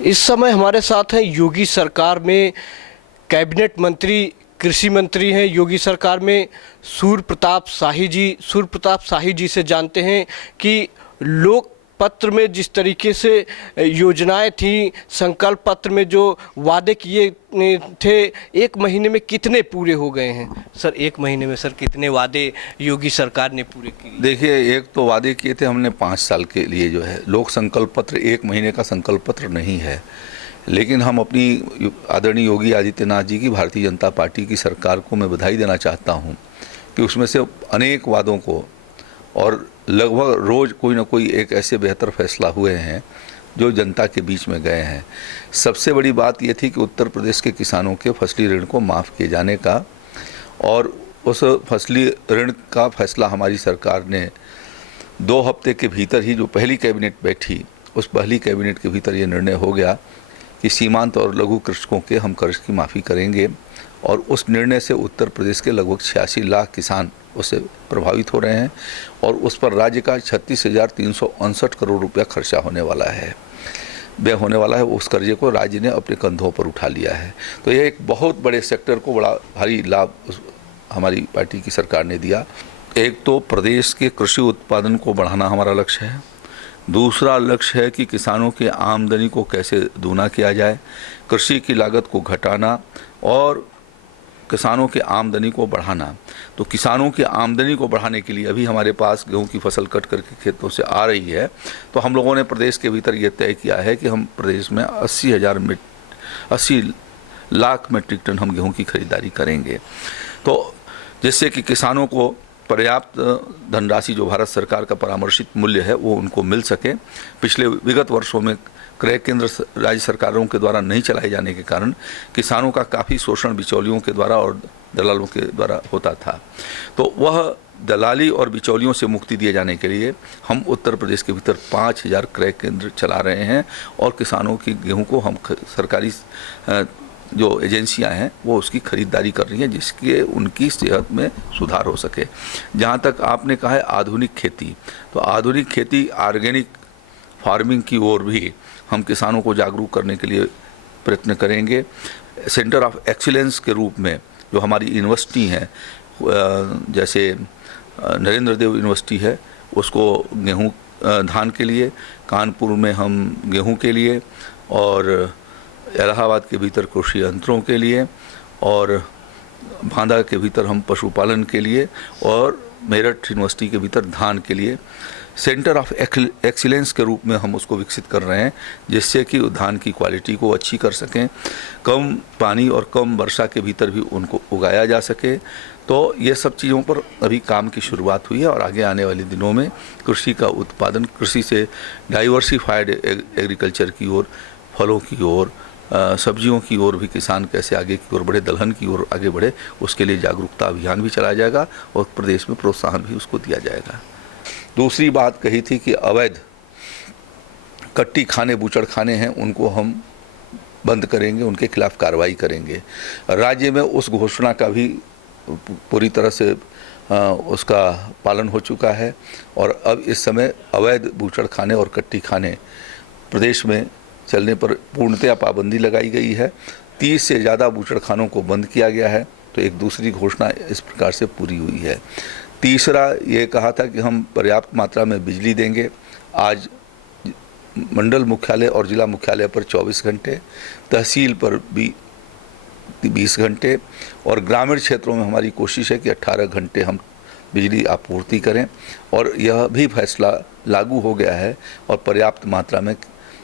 इस समय हमारे साथ हैं योगी सरकार में कैबिनेट मंत्री, कृषि मंत्री हैं योगी सरकार में सूर्य प्रताप शाही जी से जानते हैं कि लोक पत्र में जिस तरीके से योजनाएं थी, संकल्प पत्र में जो वादे किए थे, एक महीने में कितने पूरे हो गए हैं सर? एक महीने में सर कितने वादे योगी सरकार ने पूरे किए? देखिए, एक तो वादे किए थे हमने 5 साल के लिए, जो है लोक संकल्प पत्र 1 महीने का संकल्प पत्र नहीं है। लेकिन हम अपनी आदरणीय योगी आदित्यनाथ जी की भारतीय जनता पार्टी की सरकार को मैं बधाई देना चाहता हूं कि उसमें से अनेक वादों को और लगभग रोज़ कोई ना कोई एक ऐसे बेहतर फैसला हुए हैं जो जनता के बीच में गए हैं। सबसे बड़ी बात ये थी कि उत्तर प्रदेश के किसानों के फसली ऋण को माफ़ किए जाने का, और उस फसली ऋण का फैसला हमारी सरकार ने 2 हफ्ते के भीतर ही, जो पहली कैबिनेट बैठी उस पहली कैबिनेट के भीतर ये निर्णय हो गया कि सीमांत और लघु कृषकों के हम कर्ज की माफ़ी करेंगे। और उस निर्णय से उत्तर प्रदेश के लगभग 86 लाख किसान उससे प्रभावित हो रहे हैं और उस पर राज्य का 36,359 करोड़ रुपया खर्चा होने वाला है, व्यय होने वाला है। उस कर्जे को राज्य ने अपने कंधों पर उठा लिया है। तो यह एक बहुत बड़े सेक्टर को बड़ा भारी लाभ हमारी पार्टी की सरकार ने दिया। एक तो प्रदेश के कृषि उत्पादन को बढ़ाना हमारा लक्ष्य है। दूसरा लक्ष्य है कि किसानों की आमदनी को कैसे दूना किया जाए, कृषि की लागत को घटाना और किसानों की आमदनी को बढ़ाना। तो किसानों की आमदनी को बढ़ाने के लिए अभी हमारे पास गेहूं की फसल कट करके खेतों से आ रही है, तो हम लोगों ने प्रदेश के भीतर ये तय किया है कि हम प्रदेश में 80 लाख मेट्रिक टन हम गेहूं की खरीदारी करेंगे, तो जिससे कि किसानों को पर्याप्त धनराशि, जो भारत सरकार का परामर्शित मूल्य है, वो उनको मिल सके। पिछले विगत वर्षों में क्रय केंद्र राज्य सरकारों के द्वारा नहीं चलाए जाने के कारण किसानों का काफ़ी शोषण बिचौलियों के द्वारा और दलालों के द्वारा होता था। तो वह दलाली और बिचौलियों से मुक्ति दिए जाने के लिए हम उत्तर प्रदेश के भीतर 5,000 क्रय केंद्र चला रहे हैं और किसानों की गेहूं को हम सरकारी जो एजेंसियां हैं वो उसकी खरीदारी कर रही हैं, जिसके उनकी सेहत में सुधार हो सके। जहां तक आपने कहा है आधुनिक खेती, तो आधुनिक खेती, ऑर्गेनिक फार्मिंग की ओर भी हम किसानों को जागरूक करने के लिए प्रयत्न करेंगे। सेंटर ऑफ एक्सीलेंस के रूप में जो हमारी यूनिवर्सिटी हैं, जैसे नरेंद्र देव यूनिवर्सिटी है, उसको गेहूं धान के लिए, कानपुर में हम गेहूं के लिए, और इलाहाबाद के भीतर कृषि यंत्रों के लिए, और बांदा के भीतर हम पशुपालन के लिए, और मेरठ यूनिवर्सिटी के भीतर धान के लिए सेंटर ऑफ एक्सीलेंस के रूप में हम उसको विकसित कर रहे हैं, जिससे कि धान की क्वालिटी को अच्छी कर सकें, कम पानी और कम वर्षा के भीतर भी उनको उगाया जा सके। तो ये सब चीज़ों पर अभी काम की शुरुआत हुई है और आगे आने वाले दिनों में कृषि का उत्पादन, कृषि से डाइवर्सिफाइड एग्रीकल्चर की ओर, फलों की ओर, सब्जियों की ओर भी किसान कैसे आगे की ओर बढ़े, दलहन की ओर आगे बढ़े, उसके लिए जागरूकता अभियान भी चलाया जाएगा और प्रदेश में प्रोत्साहन भी उसको दिया जाएगा। दूसरी बात कही थी कि अवैध कट्टी खाने, बूचड़ खाने हैं, उनको हम बंद करेंगे, उनके खिलाफ कार्रवाई करेंगे। राज्य में उस घोषणा का भी पूरी तरह से उसका पालन हो चुका है और अब इस समय अवैध बूचड़ खाने और कट्टी खाने प्रदेश में चलने पर पूर्णतया पाबंदी लगाई गई है। 30 से ज़्यादा बूचड़ खानों को बंद किया गया है। तो एक दूसरी घोषणा इस प्रकार से पूरी हुई है। तीसरा ये कहा था कि हम पर्याप्त मात्रा में बिजली देंगे। आज मंडल मुख्यालय और जिला मुख्यालय पर 24 घंटे, तहसील पर भी 20 घंटे, और ग्रामीण क्षेत्रों में हमारी कोशिश है कि 18 घंटे हम बिजली आपूर्ति करें। और यह भी फैसला लागू हो गया है और पर्याप्त मात्रा में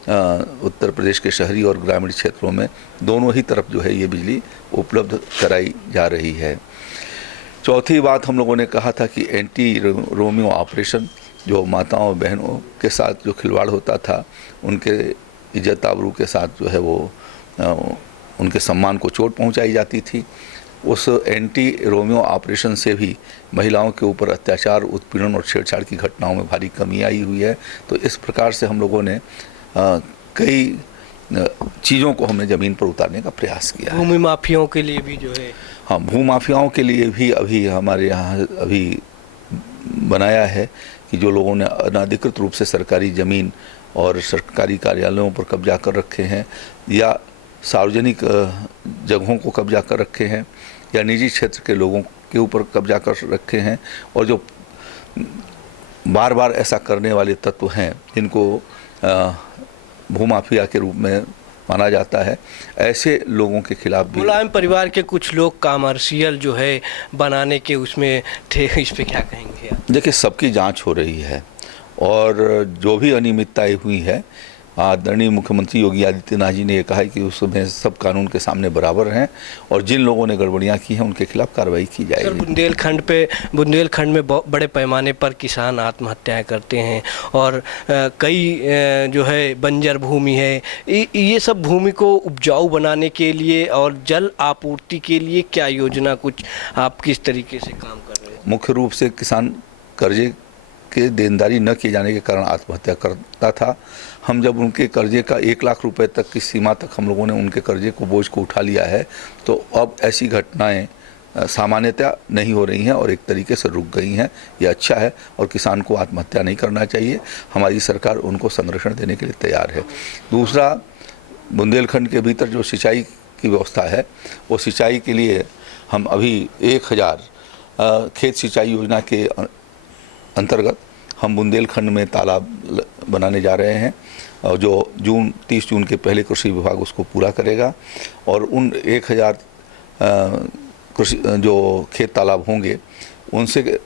उत्तर प्रदेश के शहरी और ग्रामीण क्षेत्रों में दोनों ही तरफ जो है ये बिजली उपलब्ध कराई जा रही है। चौथी बात हम लोगों ने कहा था कि एंटी रोमियो ऑपरेशन, जो माताओं बहनों के साथ जो खिलवाड़ होता था, उनके इज्जत आबरू के साथ जो है वो उनके सम्मान को चोट पहुंचाई जाती थी, उस एंटी रोमियो ऑपरेशन से भी महिलाओं के ऊपर अत्याचार, उत्पीड़न और छेड़छाड़ की घटनाओं में भारी कमी आई हुई है। तो इस प्रकार से हम लोगों ने कई चीज़ों को हमने ज़मीन पर उतारने का प्रयास किया है। भूमि माफियाओं के लिए भी जो है, हाँ, भूमाफियाओं के लिए भी अभी हमारे यहाँ अभी बनाया है कि जो लोगों ने अनाधिकृत रूप से सरकारी ज़मीन और सरकारी कार्यालयों पर कब्जा कर रखे हैं या सार्वजनिक जगहों को कब्जा कर रखे हैं या निजी क्षेत्र के लोगों के ऊपर कब्जा कर रखे हैं, और जो बार बार ऐसा करने वाले तत्व हैं जिनको भूमाफिया के रूप में माना जाता है, ऐसे लोगों के खिलाफ भी। मुलायम परिवार के कुछ लोग कमर्शियल जो है बनाने के उसमें थे, इस पे क्या कहेंगे आप? देखिए, सबकी जांच हो रही है और जो भी अनियमितताएं हुई है, आदरणीय मुख्यमंत्री योगी आदित्यनाथ जी ने ये कहा है कि उसमें सब कानून के सामने बराबर हैं और जिन लोगों ने गड़बड़ियां की हैं उनके खिलाफ कार्रवाई की सर, जाएगी। बुंदेलखंड में बड़े पैमाने पर किसान आत्महत्याएं करते हैं और कई जो है बंजर भूमि है। ये सब भूमि को उपजाऊ बनाने के लिए और जल आपूर्ति के लिए क्या योजना, कुछ आप किस तरीके से काम कर रहे हैं? मुख्य रूप से किसान कर्जे के देनदारी न किए जाने के कारण आत्महत्या करता था। हम जब उनके कर्जे का 1 लाख रुपए तक की सीमा तक हम लोगों ने उनके कर्जे को, बोझ को उठा लिया है, तो अब ऐसी घटनाएं सामान्यतः नहीं हो रही हैं और एक तरीके से रुक गई हैं। ये अच्छा है और किसान को आत्महत्या नहीं करना चाहिए। हमारी सरकार उनको संरक्षण देने के लिए तैयार है। दूसरा, बुंदेलखंड के भीतर जो सिंचाई की व्यवस्था है, वो सिंचाई के लिए हम अभी 1000 खेत सिंचाई योजना के अंतर्गत हम बुंदेलखंड में तालाब बनाने जा रहे हैं, और जो 30 जून के पहले कृषि विभाग उसको पूरा करेगा और उन 1000 कृषि जो खेत तालाब होंगे उनसे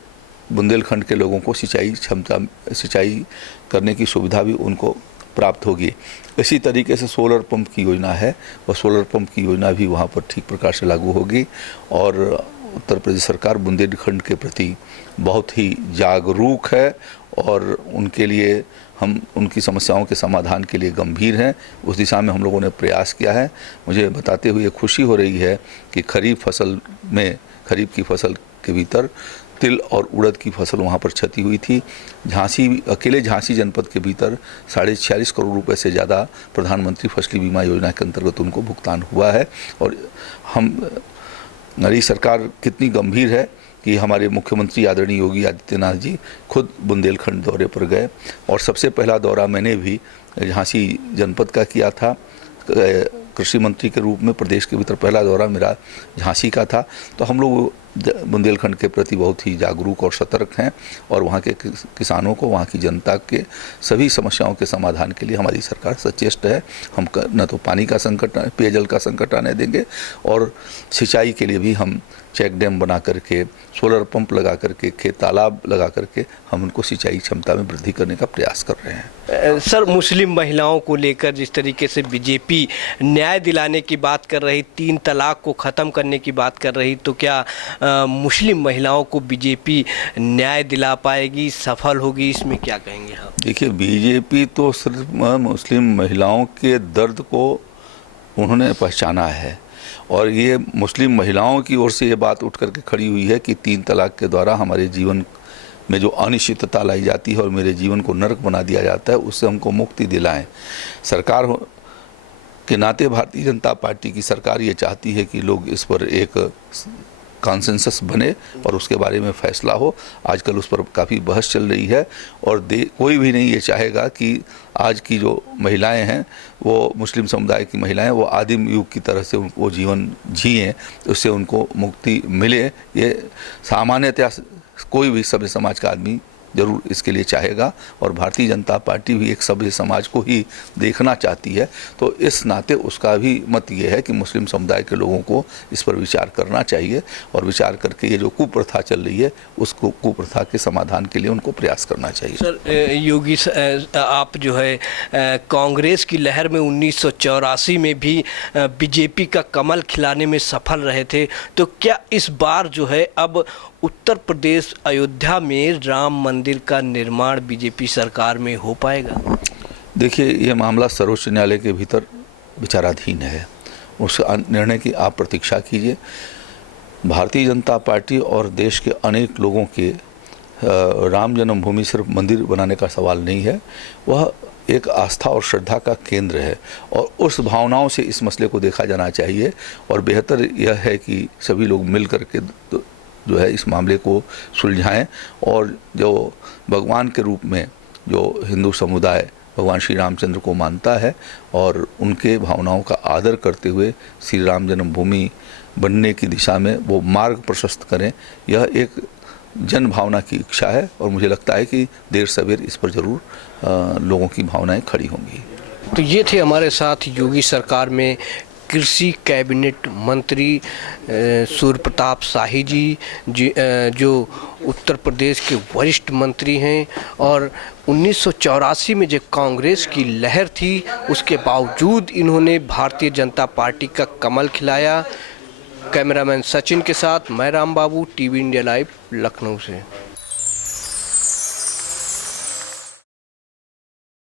बुंदेलखंड के लोगों को सिंचाई करने की सुविधा भी उनको प्राप्त होगी। इसी तरीके से सोलर पंप की योजना है, और सोलर पंप की योजना भी वहाँ पर ठीक प्रकार से लागू होगी। और उत्तर प्रदेश सरकार बुंदेलखंड के प्रति बहुत ही जागरूक है और उनके लिए हम उनकी समस्याओं के समाधान के लिए गंभीर हैं। उस दिशा में हम लोगों ने प्रयास किया है। मुझे बताते हुए खुशी हो रही है कि खरीफ की फसल के भीतर तिल और उड़द की फसल वहाँ पर क्षति हुई थी। अकेले झांसी जनपद के भीतर 46.5 करोड़ रुपए से ज़्यादा प्रधानमंत्री फसली बीमा योजना के अंतर्गत उनको भुगतान हुआ है। और हमारी सरकार कितनी गंभीर है कि हमारे मुख्यमंत्री आदरणीय योगी आदित्यनाथ जी खुद बुंदेलखंड दौरे पर गए, और सबसे पहला दौरा मैंने भी झांसी जनपद का किया था। कृषि मंत्री के रूप में प्रदेश के भीतर पहला दौरा मेरा झांसी का था। तो हम लोग बुंदेलखंड के प्रति बहुत ही जागरूक और सतर्क हैं और वहाँ के किसानों को, वहाँ की जनता के सभी समस्याओं के समाधान के लिए हमारी सरकार सचेष्ट है। हम न तो पानी का संकट, पेयजल का संकट आने देंगे, और सिंचाई के लिए भी हम चेक डैम बना करके, सोलर पंप लगा करके, खेत तालाब लगा करके हम उनको सिंचाई क्षमता में वृद्धि करने का प्रयास कर रहे हैं। सर, मुस्लिम महिलाओं को लेकर जिस तरीके से बीजेपी न्याय दिलाने की बात कर रही, 3 तलाक को ख़त्म करने की बात कर रही, तो क्या मुस्लिम महिलाओं को बीजेपी न्याय दिला पाएगी, सफल होगी, इसमें क्या कहेंगे आप? देखिए, बीजेपी तो सिर्फ मुस्लिम महिलाओं के दर्द को उन्होंने पहचाना है, और ये मुस्लिम महिलाओं की ओर से ये बात उठ करके खड़ी हुई है कि 3 तलाक के द्वारा हमारे जीवन में जो अनिश्चितता लाई जाती है और मेरे जीवन को नरक बना दिया जाता है, उससे हमको मुक्ति दिलाएं। सरकार के नाते भारतीय जनता पार्टी की सरकार ये चाहती है कि लोग इस पर एक कॉन्सेंसस बने और उसके बारे में फैसला हो। आजकल उस पर काफ़ी बहस चल रही है, और कोई भी नहीं ये चाहेगा कि आज की जो महिलाएं हैं, वो मुस्लिम समुदाय की महिलाएं, वो आदिम युग की तरह से वो जीवन जिएं, उससे उनको मुक्ति मिले। ये सामान्यतः कोई भी सभ्य समाज का आदमी जरूर इसके लिए चाहेगा, और भारतीय जनता पार्टी भी एक सभ्य समाज को ही देखना चाहती है। तो इस नाते उसका भी मत ये है कि मुस्लिम समुदाय के लोगों को इस पर विचार करना चाहिए, और विचार करके ये जो कुप्रथा चल रही है उस कुप्रथा के समाधान के लिए उनको प्रयास करना चाहिए। सर, योगी आप जो है कांग्रेस की लहर में 1984 में भी बीजेपी का कमल खिलाने में सफल रहे थे, तो क्या इस बार जो है अब उत्तर प्रदेश अयोध्या में राम मंदिर का निर्माण बीजेपी सरकार में हो पाएगा? देखिए, ये मामला सर्वोच्च न्यायालय के भीतर विचाराधीन है, उस निर्णय की आप प्रतीक्षा कीजिए। भारतीय जनता पार्टी और देश के अनेक लोगों के राम जन्मभूमि सिर्फ मंदिर बनाने का सवाल नहीं है, वह एक आस्था और श्रद्धा का केंद्र है, और उस भावनाओं से इस मसले को देखा जाना चाहिए। और बेहतर यह है कि सभी लोग मिल करके जो है इस मामले को सुलझाएं, और जो भगवान के रूप में जो हिंदू समुदाय भगवान श्री रामचंद्र को मानता है और उनके भावनाओं का आदर करते हुए श्री राम जन्मभूमि बनने की दिशा में वो मार्ग प्रशस्त करें, यह एक जन भावना की इच्छा है और मुझे लगता है कि देर सवेर इस पर ज़रूर लोगों की भावनाएं खड़ी होंगी। तो ये थे हमारे साथ योगी सरकार में कृषि कैबिनेट मंत्री सूर्य प्रताप शाही जी, जो उत्तर प्रदेश के वरिष्ठ मंत्री हैं और 1984 में जो कांग्रेस की लहर थी उसके बावजूद इन्होंने भारतीय जनता पार्टी का कमल खिलाया। कैमरामैन सचिन के साथ मैं राम बाबू, टीवी इंडिया लाइव, लखनऊ से।